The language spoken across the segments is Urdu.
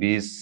20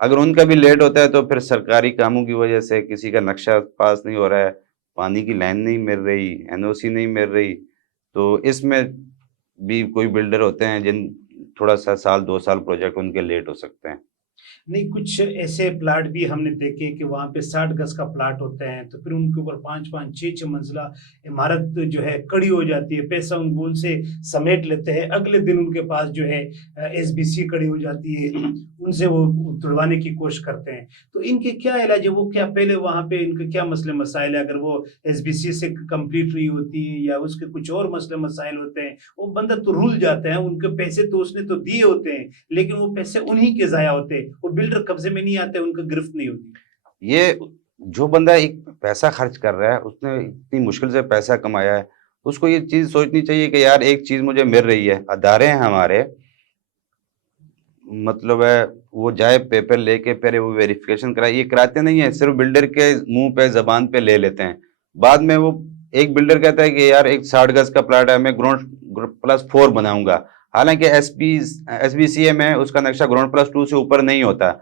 اگر ان کا بھی لیٹ ہوتا ہے تو پھر سرکاری کاموں کی وجہ سے کسی کا نقشہ پاس نہیں ہو رہا ہے, پانی کی لائن نہیں مل رہی, NOC نہیں مل رہی, تو اس میں بھی کوئی بلڈر ہوتے ہیں جن تھوڑا سا سال 2 سال پروجیکٹ ان کے لیٹ ہو سکتے ہیں. نہیں, کچھ ایسے پلاٹ بھی ہم نے دیکھے کہ وہاں پہ 60 گز کا پلاٹ ہوتے ہیں, تو پھر ان کے اوپر 5 6 منزلہ عمارت جو ہے کڑی ہو جاتی ہے, پیسہ ان سے سمیٹ لیتے ہیں, اگلے دن ان کے پاس جو ہے SBC کڑی ہو جاتی ہے, ان سے وہ توڑوانے کی کوشش کرتے ہیں. تو ان کے کیا علاج ہے, وہ کیا پہلے وہاں پہ ان کے کیا مسئلے مسائل ہے, اگر وہ SBC سے کمپلیٹ نہیں ہوتی ہے یا اس کے کچھ اور مسئلے مسائل ہوتے ہیں, وہ بندہ تو رول جاتا ہے, ان کے پیسے تو اس نے تو دیے ہوتے ہیں لیکن وہ پیسے انہی کے ضائع ہوتے ہیں, وہ بلڈر قبضے میں نہیں آتے, ان کا گرفت نہیں ہوتی. یہ جو بندہ ایک پیسہ خرچ کر رہا ہے, اس نے اتنی مشکل سے پیسہ کمایا ہے, اس کو یہ چیز سوچنی چاہیے کہ یار ایک چیز مجھے مل رہی ہے, ادارے ہیں ہمارے, مطلب ہے وہ جائے پیپر لے کے پہلے وہ ویریفیکیشن کرائے, یہ کراتے نہیں ہیں, صرف بلڈر کے منہ پہ زبان پہ لے لیتے ہیں. بعد میں وہ ایک بلڈر کہتا ہے کہ یار ایک 60 گز کا پلاٹ ہے, میں گراؤنڈ+4 بناؤں گا, حالانکہ SBCA میں اس کا نقشہ گراؤنڈ+2 سے اوپر نہیں ہوتا,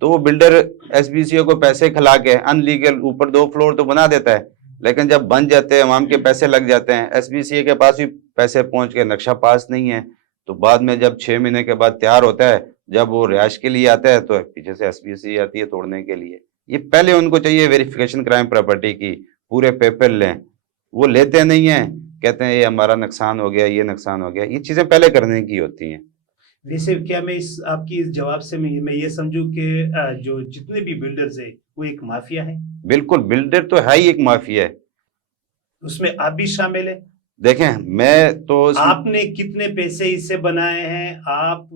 تو وہ بلڈر SBCA کو پیسے کھلا کے ان لیگل اوپر 2 فلور تو بنا دیتا ہے, لیکن جب بن جاتے ہیں عوام کے پیسے لگ جاتے ہیں, SBCA کے پاس بھی پیسے پہنچ کے نقشہ پاس نہیں ہے, تو بعد میں جب 6 مہینے کے بعد تیار ہوتا ہے, جب وہ رہائش کے لیے آتا ہے تو پیچھے سے SBCA آتی ہے توڑنے کے لیے. یہ پہلے ان کو چاہیے ویریفیکیشن کرائیں پراپرٹی کی, پورے پیپر لیں, وہ لیتے نہیں ہیں, کہتے ہیں یہ ہمارا نقصان ہو گیا, یہ نقصان ہو گیا. یہ چیزیں پہلے کرنے کی ہوتی ہیں. ویسے کیا میں آپ کی اس جواب سے میں یہ سمجھوں کہ جو جتنے بھی بلڈرز ہیں وہ ایک مافیا ہے؟ بالکل, بلڈر تو ہے ہی ایک مافیا ہے. اس میں آپ بھی شامل ہیں؟ دیکھیں میں تو آپ نے کتنے پیسے اس سے بنائے ہیں, آپ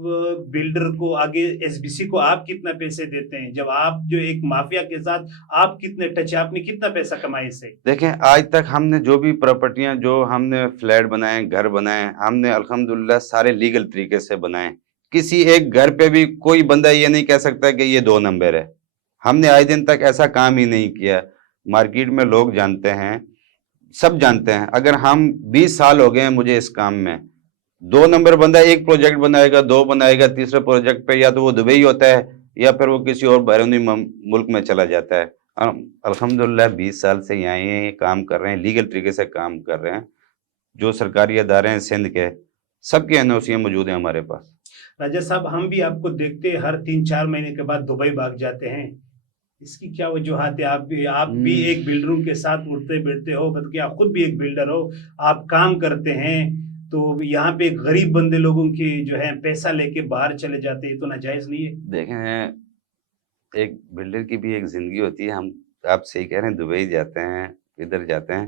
بلڈر کو آگے SBC کو آپ کتنا پیسے دیتے ہیں, جب آپ جو ایک مافیا کے ساتھ آپ کتنے ٹچ, آپ نے کتنا پیسہ کمایا اس سے؟ دیکھیں آج تک ہم نے جو بھی پراپرٹیاں, جو ہم نے فلیٹ بنائے, گھر بنائے, ہم نے الحمدللہ سارے لیگل طریقے سے بنائے. کسی ایک گھر پہ بھی کوئی بندہ یہ نہیں کہہ سکتا کہ یہ 2 نمبر ہے. ہم نے آج دن تک ایسا کام ہی نہیں کیا. مارکیٹ میں لوگ جانتے ہیں, سب جانتے ہیں, اگر ہم 20 سال ہو گئے ہیں مجھے اس کام میں, 2 نمبر بندہ ایک پروجیکٹ بنائے گا, 2 بنائے گا, تیسرے پروجیکٹ پہ یا تو وہ دبئی ہوتا ہے یا پھر وہ کسی اور بیرونی ملک میں چلا جاتا ہے. الحمدللہ 20 سال سے یہاں یہ کام کر رہے ہیں, لیگل طریقے سے کام کر رہے ہیں. جو سرکاری ادارے ہیں سندھ کے, سب کے NOC موجود ہیں ہمارے پاس. راجہ صاحب, ہم بھی آپ کو دیکھتے ہیں ہر 3 4 مہینے کے بعد دبئی بھاگ جاتے ہیں, اس کی کیا وجوہات ہے؟ آپ بھی ایک بلڈروں کے ساتھ اٹھتے بیٹھتے ہو, بلکہ آپ خود بھی ایک بلڈر ہو, آپ کام کرتے ہیں, تو یہاں پہ غریب بندے لوگوں کی جو ہے پیسہ لے کے باہر چلے جاتے ہیں, تو ناجائز نہیں ہے؟ دیکھیں ایک بلڈر کی بھی ایک زندگی ہوتی ہے. ہم آپ صحیح کہہ رہے ہیں, دبئی جاتے ہیں, ادھر جاتے ہیں,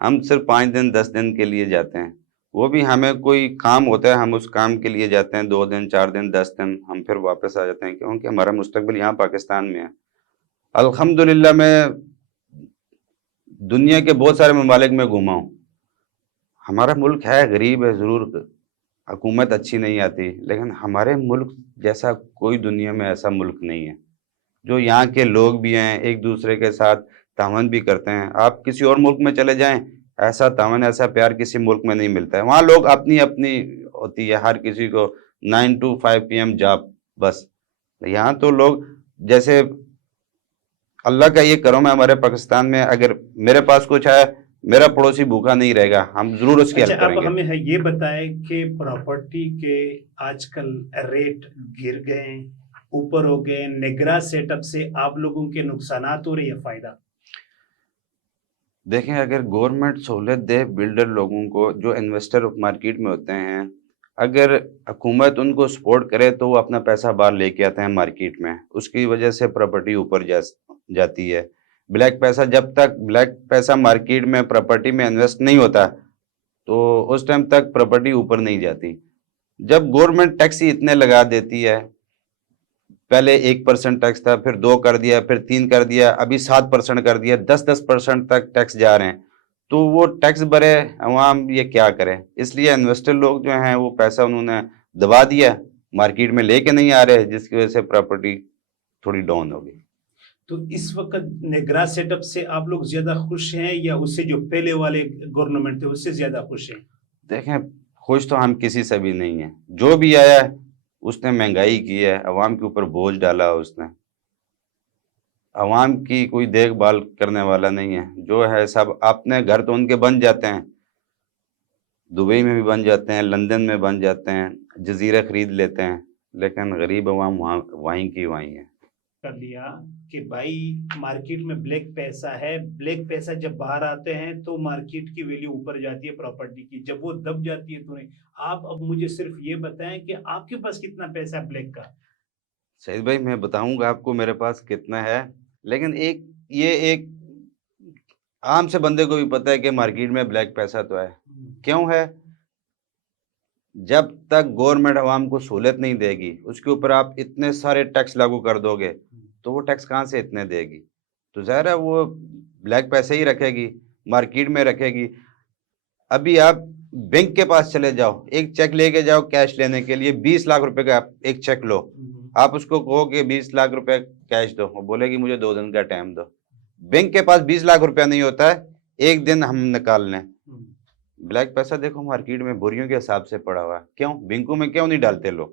ہم صرف 5 دن 10 دن کے لیے جاتے ہیں, وہ بھی ہمیں کوئی کام ہوتا ہے, ہم اس کام کے لیے جاتے ہیں 2 دن 4 دن 10 دن, ہم پھر واپس آ جاتے ہیں, کیونکہ ہمارا مستقبل یہاں پاکستان میں ہے. الحمدللہ میں دنیا کے بہت سارے ممالک میں گھوما ہوں. ہمارا ملک ہے غریب ہے ضرور, حکومت اچھی نہیں آتی, لیکن ہمارے ملک جیسا کوئی دنیا میں ایسا ملک نہیں ہے. جو یہاں کے لوگ بھی ہیں, ایک دوسرے کے ساتھ تعاون بھی کرتے ہیں. آپ کسی اور ملک میں چلے جائیں, ایسا تعاون ایسا پیار کسی ملک میں نہیں ملتا ہے. وہاں لوگ اپنی اپنی ہوتی ہے, ہر کسی کو 9 to 5 PM جاب بس. یہاں تو لوگ جیسے اللہ کا یہ کرم ہے ہمارے پاکستان میں, اگر میرے پاس کچھ ہے, میرا پڑوسی بھوکا نہیں رہے گا, ہم ضرور اس کی ہیلپ کریں اب گے. ہمیں یہ بتائیں کہ پراپرٹی کے آج کل ریٹ گر گئے, اوپر ہو گئے, نگراں سیٹ اپ سے آپ لوگوں کے نقصانات ہو رہے ہیں, فائدہ؟ دیکھیں اگر گورنمنٹ سہولت دے بلڈر لوگوں کو, جو انویسٹر مارکیٹ میں ہوتے ہیں, اگر حکومت ان کو سپورٹ کرے تو وہ اپنا پیسہ باہر لے کے آتے ہیں مارکیٹ میں, اس کی وجہ سے پراپرٹی اوپر جاتی ہے. بلیک پیسہ, جب تک بلیک پیسہ مارکیٹ میں پراپرٹی میں انویسٹ نہیں ہوتا تو اس ٹائم تک پراپرٹی اوپر نہیں جاتی. جب گورنمنٹ ٹیکس ہی اتنے لگا دیتی ہے, پہلے 1% ٹیکس تھا, پھر 2 کر دیا, پھر 3 کر دیا, ابھی 7% کر دیا, 10% تک ٹیکس جا رہے ہیں, تو وہ ٹیکس بھرے عوام یہ کیا کرے. اس لیے انویسٹر لوگ جو ہیں وہ پیسہ انہوں نے دبا دیا, مارکیٹ میں لے کے نہیں آ رہے, جس کی وجہ سے پراپرٹی تھوڑی ڈاؤن ہو گئی. تو اس وقت نگراں سیٹ اپ سے آپ لوگ زیادہ خوش ہیں یا اس سے جو پہلے والے گورنمنٹ تھے اس سے زیادہ خوش ہیں؟ دیکھیں خوش تو ہم کسی سے بھی نہیں ہیں. جو بھی آیا ہے اس نے مہنگائی کی ہے, عوام کے اوپر بوجھ ڈالا اس نے, عوام کی کوئی دیکھ بھال کرنے والا نہیں ہے. جو ہے سب اپنے گھر تو ان کے بن جاتے ہیں, دبئی میں بھی بن جاتے ہیں, لندن میں بن جاتے ہیں, جزیرے خرید لیتے ہیں, لیکن غریب عوام وہاں وہیں کی وہیں ہے. کر لیا کہ بھائی مارکیٹ میں بلیک پیسہ ہے, بلیک پیسہ جب باہر آتے ہیں تو مارکیٹ کی ویلیو اوپر جاتی ہے پراپرٹی کی, جب وہ دب جاتی ہے تو نہیں. آپ اب مجھے صرف یہ بتائیں کہ آپ کے پاس کتنا پیسہ ہے بلیک کا؟ سعید بھائی میں بتاؤں گا آپ کو میرے پاس کتنا ہے, لیکن ایک عام سے بندے کو بھی پتہ ہے کہ مارکیٹ میں بلیک پیسہ تو ہے. کیوں ہے؟ جب تک گورنمنٹ عوام کو سہولت نہیں دے گی, اس کے اوپر آپ اتنے سارے ٹیکس لاگو کر دو گے تو وہ ٹیکس کہاں سے اتنے دے گی؟ تو ظاہر ہے وہ بلیک پیسے ہی رکھے گی, مارکیٹ میں رکھے گی. ابھی آپ بینک کے پاس چلے جاؤ, ایک چیک لے کے جاؤ کیش لینے کے لیے, 20 لاکھ روپے کا ایک چیک لو. آپ اس کو کہو کہ 20 لاکھ روپے کیش دو, وہ بولے گی مجھے 2 دن کا ٹائم دو. بینک کے پاس 20 لاکھ روپیہ نہیں ہوتا ہے, ایک دن ہم نکال لیں. بلیک پیسہ دیکھو مارکیٹ میں بوریوں کے حساب سے پڑا ہوا ہے. کیوں بینکوں میں کیوں نہیں ڈالتے لوگ؟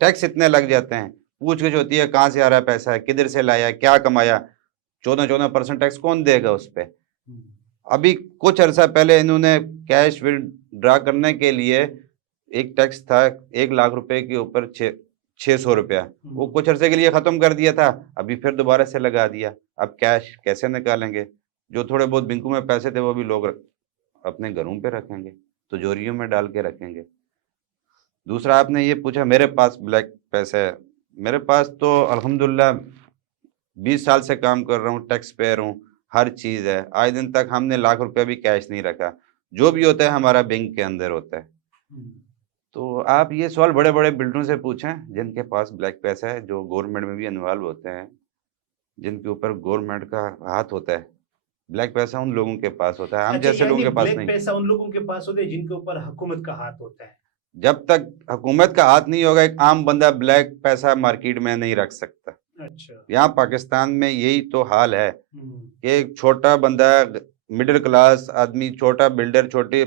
ٹیکس اتنے لگ جاتے ہیں, پوچھ گچھ ہوتی ہے کہاں سے آ رہا ہے پیسہ, کدھر سے لایا, کیا کمایا. 14% ٹیکس کون دے گا اس پہ؟ ابھی کچھ عرصہ پہلے انہوں نے کیش ڈرا کرنے کے لیے ایک ٹیکس تھا 1 لاکھ روپے کے اوپر 600 روپیہ, وہ کچھ عرصے کے لیے ختم کر دیا تھا, ابھی پھر دوبارہ سے لگا دیا. اب کیش کیسے نکالیں گے؟ جو تھوڑے بہت بینکوں میں پیسے تھے وہ بھی لوگ اپنے گھروں پہ رکھیں گے, تجوریوں میں ڈال کے رکھیں گے. دوسرا آپ نے یہ پوچھا میرے پاس بلیک پیسہ ہے. میرے پاس تو الحمدللہ 20 سال سے کام کر رہا ہوں, ٹیکس پیئر ہوں, ہر چیز ہے. آج دن تک ہم نے لاکھ روپے بھی کیش نہیں رکھا, جو بھی ہوتا ہے ہمارا بینک کے اندر ہوتا ہے. تو آپ یہ سوال بڑے بڑے بلڈروں سے پوچھیں جن کے پاس بلیک پیسہ ہے, جو گورنمنٹ میں بھی انوالو ہوتے ہیں, جن کے اوپر گورنمنٹ کا ہاتھ ہوتا ہے. بلیک پیسہ ان لوگوں کے پاس ہوتا ہے, ہم اچھا جیسے لوگوں یعنی کے پاس بلیک نہیں. پیسہ ان لوگوں کے پاس ہوتا ہے جن کے اوپر حکومت کا ہاتھ ہوتا ہے. جب تک حکومت کا ہاتھ نہیں ہوگا ایک عام بندہ بلیک پیسہ مارکیٹ میں نہیں رکھ سکتا. اچھا یہاں پاکستان میں یہی تو حال ہے کہ ایک چھوٹا بندہ, مڈل کلاس آدمی, چھوٹا بلڈر, چھوٹی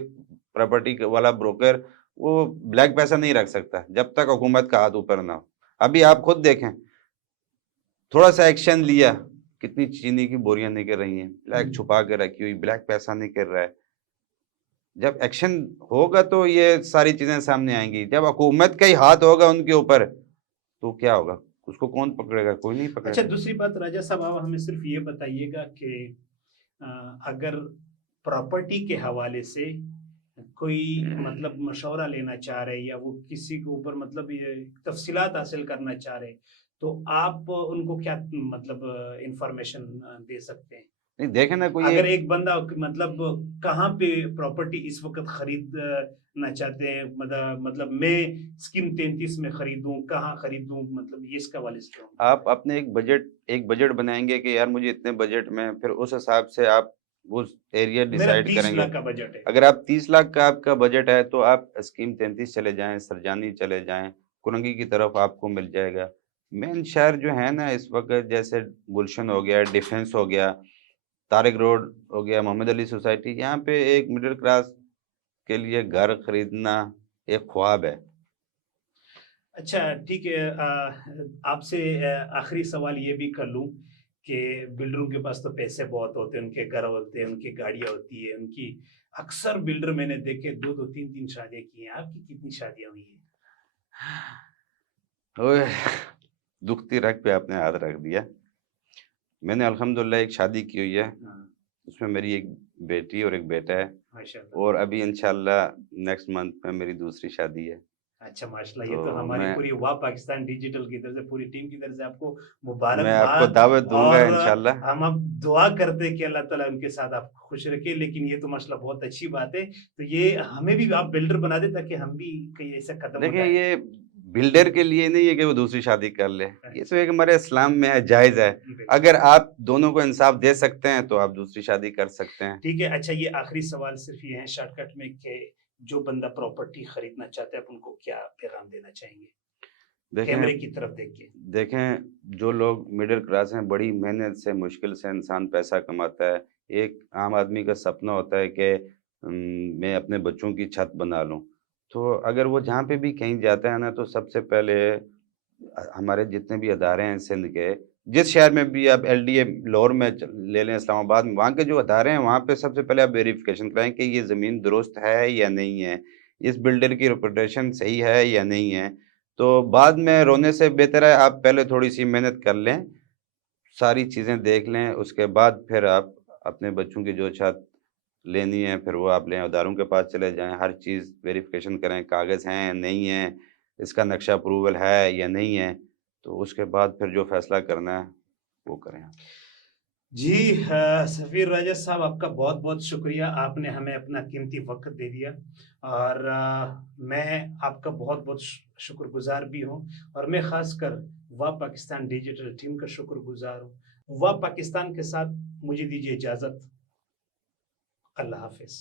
پراپرٹی والا بروکر, وہ بلیک پیسہ نہیں رکھ سکتا جب تک حکومت کا ہاتھ اوپر نہ ہو. ابھی آپ خود دیکھیں, تھوڑا سا ایکشن لیا, کتنی چینی کی بوریاں نکل رہی ہیں, بلیک چھپا کے رکھی ہوئی, بلیک پیسہ نکل رہا ہے. جب ایکشن ہوگا تو یہ ساری چیزیں سامنے آئیں گی. جب حکومت کا ہی ہاتھ ہوگا ان کے اوپر تو کیا ہوگا؟ اس کو کون پکڑے گا؟ کوئی نہیں پکڑے اچھا گا. دوسری بات راجہ صاحب, آپ ہمیں صرف یہ بتائیے گا کہ اگر پراپرٹی کے حوالے سے کوئی مطلب مشورہ لینا چاہ رہے یا وہ کسی کے اوپر مطلب یہ تفصیلات حاصل کرنا چاہ رہے, تو آپ ان کو کیا مطلب انفارمیشن دے سکتے ہیں؟ نہیں دیکھیں نا, کوئی اگر ایک بندہ مطلب کہاں پہ پراپرٹی اس وقت خریدنا چاہتے ہیں, مطلب میں اسکیم 33 میں خریدوں, کہاں خریدوں, مطلب یہ اس کا والے سے آپ اپنے ایک بجٹ بنائیں گے کہ یار مجھے اتنے بجٹ میں, پھر اس حساب سے آپ وہ ایریا میرا ڈیسائیڈ 30 کریں گے. لاکھ کا بجٹ ہے. اگر آپ 30 لاکھ کا آپ کا بجٹ ہے تو آپ اسکیم 33 چلے جائیں, سرجانی چلے جائیں, کرنگی کی طرف آپ کو مل جائے گا. مین شہر جو ہے نا اس وقت, جیسے گلشن ہو گیا, ڈیفنس ہو گیا, طارق روڈ ہو گیا, محمد علی سوسائٹی, یہاں پہ ایک مڈل کلاس کے لیے گھر خریدنا ایک خواب ہے. اچھا ٹھیک ہے, آپ سے آخری سوال یہ بھی کر لوں کہ بلڈروں کے پاس تو پیسے بہت ہوتے ہیں, ان کے گھر ہوتے ہیں, ان کی گاڑیاں ہوتی ہیں, ان کی اکثر بلڈر میں نے دیکھے 2 3 شادیاں کی ہیں. آپ کی کتنی شادیاں ہوئی ہیں؟ دکھتی رگ پہ آپ نے ہاتھ رکھ دیا. میں نے الحمدللہ ایک شادی کی ہوئی ہے, اس میں میری ایک بیٹی اور ایک بیٹا ہے, اور ابھی انشاءاللہ نیکسٹ منتھ میں میری دوسری شادی ہے. اچھا ماشاءاللہ, یہ تو ہماری پوری واہ پاکستان ڈیجیٹل کی طرف سے, پوری ٹیم کی طرف سے آپ کو میں آپ کو مبارکباد, دعوت دوں گا اور انشاءاللہ. ہم اب دعا کرتے ہیں کہ اللہ تعالیٰ ان کے ساتھ آپ کو خوش رکھے. لیکن یہ تو ماشاءاللہ بہت اچھی بات ہے, تو یہ ہمیں بھی آپ بلڈر بنا دے تاکہ ہم بھی کہیں ایسا قدم دیکھیں اٹھائیں. یہ بلڈر کے لیے نہیں ہے کہ وہ دوسری شادی کر لے, یہ تو ایک ہمارے اسلام میں ہے, جائز ہے. اگر آپ دونوں کو انصاف دے سکتے ہیں تو آپ دوسری شادی کر سکتے ہیں. ٹھیک ہے. اچھا یہ آخری سوال صرف یہ ہے شارٹ کٹ میں کہ جو بندہ پراپرٹی خریدنا چاہتا ہے آپ ان کو کیا پیغام دینا چاہیں گے کیمرے کی طرف دیکھ کے؟ دیکھیں جو لوگ مڈل کلاس ہیں, بڑی محنت سے مشکل سے انسان پیسہ کماتا ہے. ایک عام آدمی کا سپنا ہوتا ہے کہ میں اپنے بچوں کی چھت بنا لوں. تو اگر وہ جہاں پہ بھی کہیں جاتا ہے نا, تو سب سے پہلے ہمارے جتنے بھی ادارے ہیں سندھ کے, جس شہر میں بھی آپ ایل ڈی اے لاہور میں لے لیں، اسلام آباد میں، وہاں کے جو ادارے ہیں وہاں پہ سب سے پہلے آپ ویریفیکیشن کرائیں کہ یہ زمین درست ہے یا نہیں ہے، اس بلڈر کی ریپوٹیشن صحیح ہے یا نہیں ہے. تو بعد میں رونے سے بہتر ہے آپ پہلے تھوڑی سی محنت کر لیں، ساری چیزیں دیکھ لیں، اس کے بعد پھر آپ اپنے بچوں کی جو چھت لینی ہے پھر وہ آپ لیں، اداروں کے پاس چلے جائیں، ہر چیز ویریفیکیشن کریں، کاغذ ہیں نہیں ہیں، اس کا نقشہ اپروول ہے یا نہیں ہے، تو اس کے بعد پھر جو فیصلہ کرنا ہے وہ کریں. جی سفیر راجہ صاحب، آپ کا بہت بہت شکریہ، آپ نے ہمیں اپنا قیمتی وقت دے دیا، اور میں آپ کا بہت بہت شکر گزار بھی ہوں، اور میں خاص کر وا پاکستان ڈیجیٹل ٹیم کا شکر گزار ہوں. وا پاکستان کے ساتھ مجھے دیجیے اجازت. اللہ حافظ.